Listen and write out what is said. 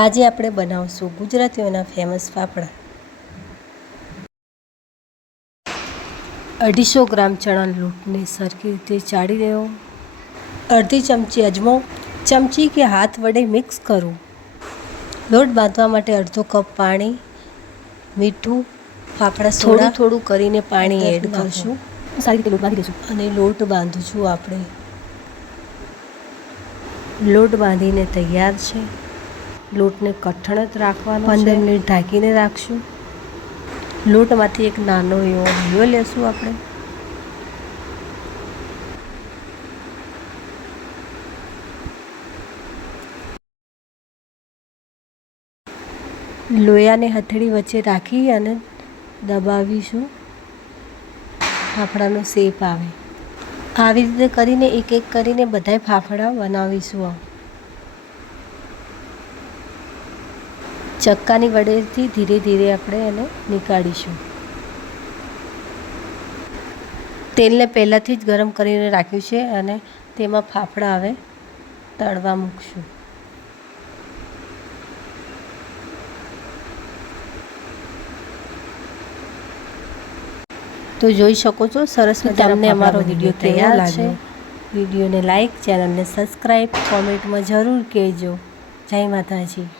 આજે આપણે બનાવશું ગુજરાતીઓના ફેમસ ફાફડા। 250 ગ્રામ ચણા લોટને સરખી રીતે ચાળી લેવો। અડધી ચમચી અજમો ચમચી કે હાથ વડે મિક્સ કરો। લોટ બાંધવા માટે અડધો કપ પાણી, મીઠું, ફાફડા સોડા થોડું કરીને પાણી એડ કરશું। સારી રીતે લોટ બાંધી લઈશું અને લોટ બાંધું છું આપણે। લોટ બાંધીને તૈયાર છે। લોટને કઠણ જ રાખવાનો 15 મિનિટ ઢાંકીને રાખશું। લોટમાંથી એક નાનો એવો હલવો લેશું આપણે। લોયાને હથેળી વચ્ચે રાખી અને દબાવીશું, ફાફડાનો શેપ આવે। આવી રીતે કરીને એક એક કરીને બધાય ફાફડા બનાવીશું। ચક્કાની વડેથી ધીરે ધીરે આપણે એને નીકાળીશું। તેલને પહેલાંથી જ ગરમ કરીને રાખ્યું છે અને તેમાં ફાફડા હવે તળવા મૂકશું। તો જોઈ શકો છો સરસ મજાનો તમને અમારો વિડીયો તૈયાર છે। વિડીયોને લાઈક, ચેનલને સબસ્ક્રાઈબ, કોમેન્ટમાં જરૂર કહેજો। જય માતાજી।